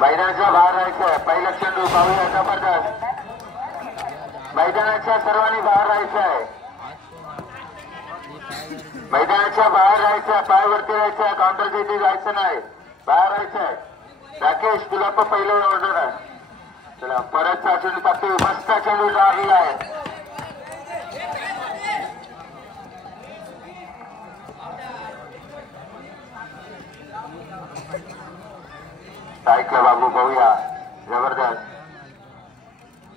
मैदानाच्या बाहेर राहायचंय. पहिला चेंडू पाहूया. जबरदस्त. मैदानाच्या सर्वांनी बाहेर राहायचंय. मैदानाच्या बाहेर राहायचंय. पायावरती राहायचंय. काउंटरच्या इथे जायचं नाही. बाहेर राहायचंय. राकेश तुला पण पहिलं ऑर्डर आहे. चला परतचा चेंडू टाकतोय. मस्त चेंडू लागला आहे. ऐकलं बाबू पाहूया. जबरदस्त.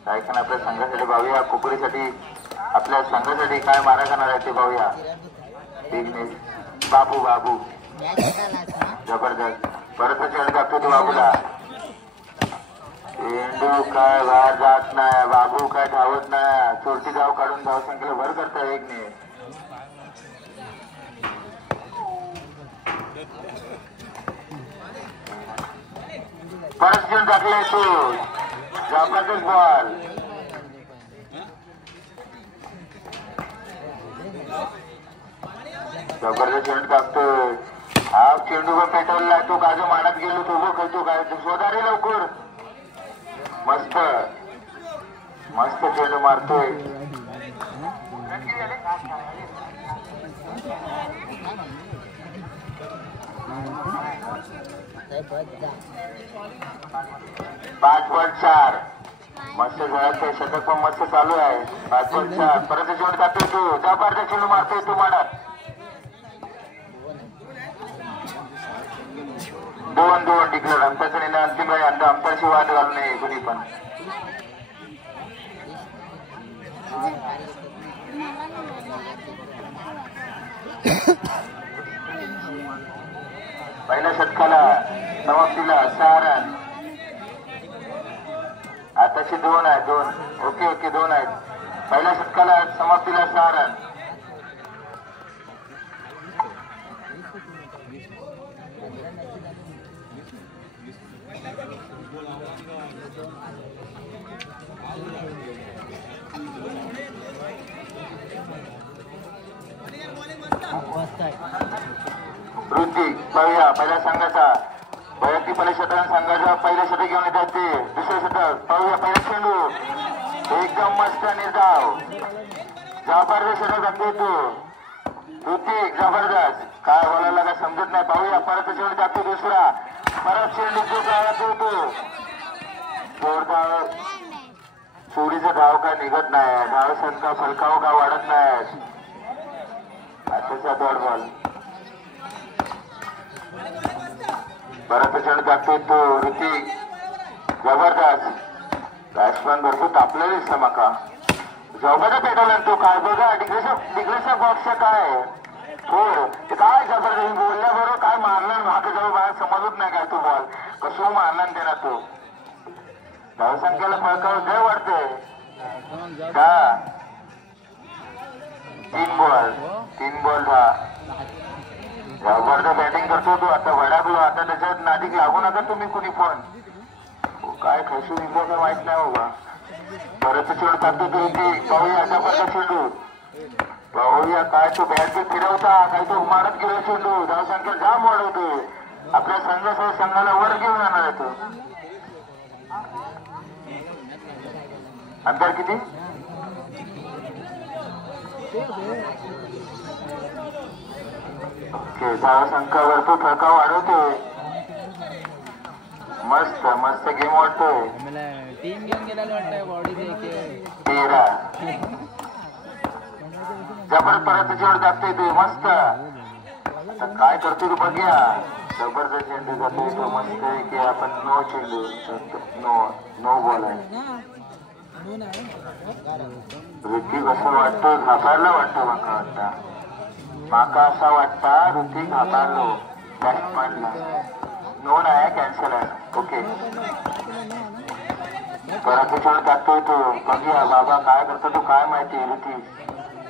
ऐकून आपल्या संघासाठी पाहूया. कुकडीसाठी आपल्या संघासाठी काय मारा करणार आहे ते पाहूया. बिघनेश बाबू बाबू जबरदस्त. परत चेंडू टाकतो तो बाबूला. चेंडू काय बाहेर जात नाही. बाबू काय धावत नाही. चोरटी धाव काढून धाव संख्येला भर करताय वेगने. परत चेंडू टाकलाय तो. जबरदस्त बॉल. जबरदस्त चेंडू टाकतोय. हा चेंडू पण पेटवला. तो काजू मानत गेलो. तो उभं करतो काय शोधा रे लवकर. मस्त मस्त चेंडू मारतोय. पाच पॉइंट 4. मस्त झळकतोय. शतक पण मस्त चालू आहे. 5.4. परत चेंडू टाकतोय तू. जबरदस्त चेंडू मारतोय तू मानत. 2-2 टिकलं. अंताचा निर्णय अंतिम आहे. अंताशी वाद घालू नये कुणी पण. पहिल्या षटकाला समाप्तीला 6 रन. आताशी 2 आहेत. 2 ओके 2 आहेत. पहिल्या षटकाला समाप्तीला 6 रन. ऋतिक पाहूया. पहिल्या संघाचा वैयक्तिक पहिल्या षटक संघाचा पहिल्या षटक घेऊन येतात ते. दुसरे षटक पाहूया. पहिला चेंडू एकदम मस्त निर्धाव. जबरदस्त षटक टाकतोय तो ऋतिक. जबरदस्त. काय बोलायला काय समजत नाही. पाहूया. परत चेंडू टाकतो दुसरा. परत चेंडू तो काय तो जोरदार. चोरीचा धाव काय निघत नाही. धाव संख्या फलकाव का वाढत नाही. आताचा डॉट बॉल. परत चेंडू टाकतोय तो ऋतिक. जबरदस्त. बॅट्समॅन भरपूर तापलेला दिसला माका. जवळचा पेटवला तो. काय बघा डिग्रेसचा बॉक्स काय हो ते काय जबरदस्त बोलल्याबरोबर काय मारला. मागे जवळ बाहेर समजत नाही काय तो बॉल कसं मारला त्याला तो. धावसंख्येला फळकाव जय वाढते का. 3 बॉल 10. जबरदस्त बॅटिंग करतो तो. आता वडाकलो. आता त्याच्यात नादिक लागू नका तुम्ही कुणी पण. काय खसू विंबो काय माहित नाही बाबा. परत चेंडू टाकतो तो ऋतिक. पाहूया. जबरदस्त चेंडू. पाहूया काय तो बॅट बी फिरवता. काय तो मारत गेला चेंडू. धावसंख्या जाम वाढवतोय. आपल्या संघाला वर घेऊन जाणार आहे तो. अंतर किती. ओके. धावसंख्यावर तो फळका वाढवतोय. मस्त मस्त गेम वाटतोय. टीम घेऊन गेलेला वाटतंय बॉडी 13. जबरदस्त परत चेंडू टाकतोय तू. मस्त. आता काय करतोय तू बघूया. जबरदस्त चेंडू जातोय तो. मस्त आहे की आपण नो चेंडू नो बॉल आहे. ऋतिक असं वाटतं घाबरला वाटतं माका असा वाटता ऋतिक घाबरलो बॅट्समॅनला. नो नाही कॅन्सल आहे. ओके. परत चेंडू टाकतोय तो. बघूया बाबा काय करतो तो काय माहिती.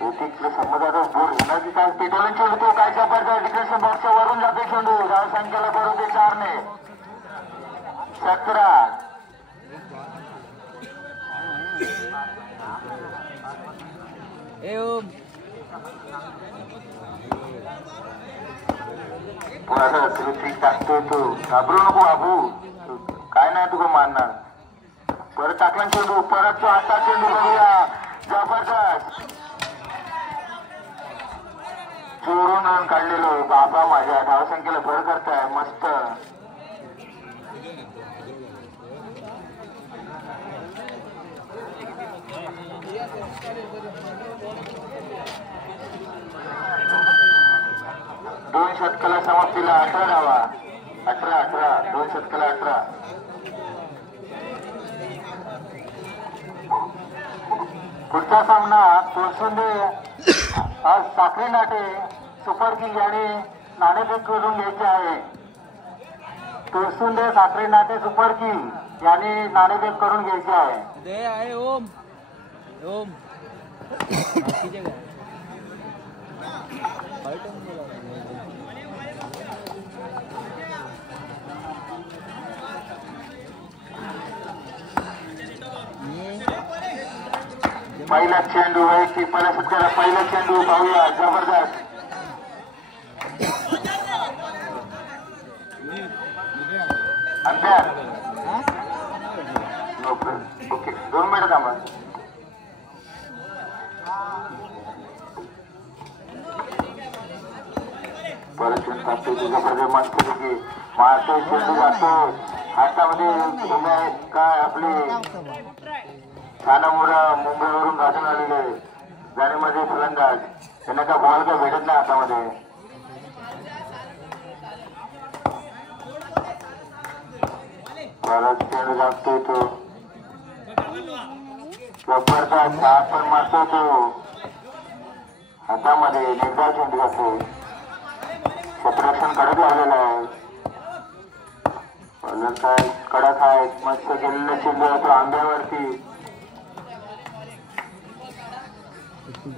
ऋतिकला समज आता बोर होणार की काय. पेटवून चेंडू तो काय जबरदस्त. डिक्लेरेशन बॉक्सच्या वरून जातो चेंडू. धावसंख्येला बरोबर 4 ने 17. थोडासा ऋतिक टाकतोय तो. घाबरू नको बाबू, काय नाही तुका मारणार. परत टाकला चेंडू, परत तो आता चेंडू बघूया. जबरदस्त चोरून रन काढलेलो. बाबा माझ्या धावसंख्येला भर करताय. मस्त. दोन षटकाला समाप्तीला 18 धावा. 18 दोन षटकाला 18. पुढचा सामना तोरसुंदे आज साखरी नाटे सुपर किंग यांनी नाणेफेक करून घ्यायचे आहे. तोरसुंदे साखरी नाटे सुपर किंग यांनी नाणेफेक करून घ्यायचे आहे. दे आहे ओम ओम बाकीचे काय फाईट पहिला चेंडू आहे की पहिल्या सध्याला पहिला चेंडू पाहूया. जबरदस्त अंतर. ओके 2 मिनिट थांबा. परत चेंडू टाकतो जबरदस्त मस्त पैकी मारतो. चेंडू जातो हातामध्ये. काय आपले छानामुरा मुंबईवरून गाठून आलेले जाण्यामध्ये फलंदाज त्यांना का बॉल काय भेटत नाही हातामध्ये. परत चेंडू जागतोय तो. जबरदस्त हात पण मारतो तो हातामध्ये. एकदा चेंडू जातो. क्षेत्ररक्षण कडक लावलेलं आहे. काय कडक आहे. मस्त गेलेला चेंडू जातो आंब्यावरती. 26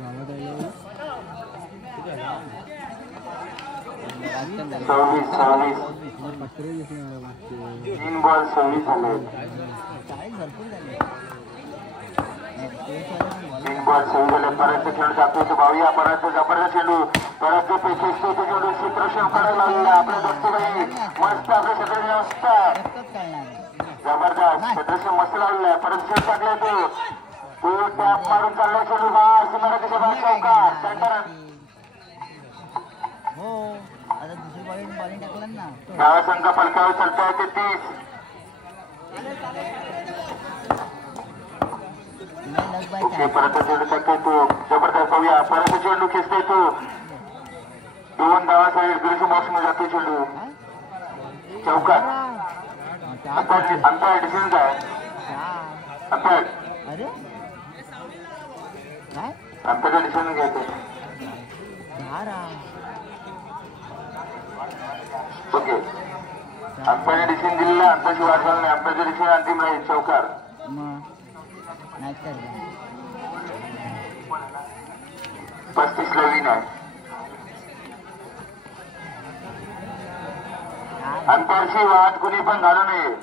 3 बॉल 26 झाले. 3 बॉल 26 झाले. परत चेंडू टाकतो भाऊया. परत जबरदस्त चेंडू. परत पेचेसतो तो चेंडू. क्षेत्ररक्षण कडक लावलेला आपल्या दत्तूबाई. मस्त आपल्या क्षेत्राने मस्त जबरदस्त क्षेत्ररक्षण मस्त लावलेलं आहे. परत चेंडू टाकलाय तो टॅप मारून चाललाय चेंडू. मराठीच्या बाहेर चौकार सेंटर. डावा संघ फलकावर चालताय ते 30. परत चेंडू टाकतोय तो. जबरदस्त पाहूया. परत चेंडू खेचतोय तो. 2 धावांसह गिरीश बॉक्स मध्ये जातोय चेंडू. चौकार. अंतर डिसिजन काय अंतर अंतरचं डिसिजन घ्यायचं. ओके अंपायरने डिसिजन दिलेलं अंताची वाट झाली नाही. अंपायरचं डिसिजन अंतिम राहील. चौकार. 35ला विन आहे. अंपायरची वाट कुणी पण घालू नये.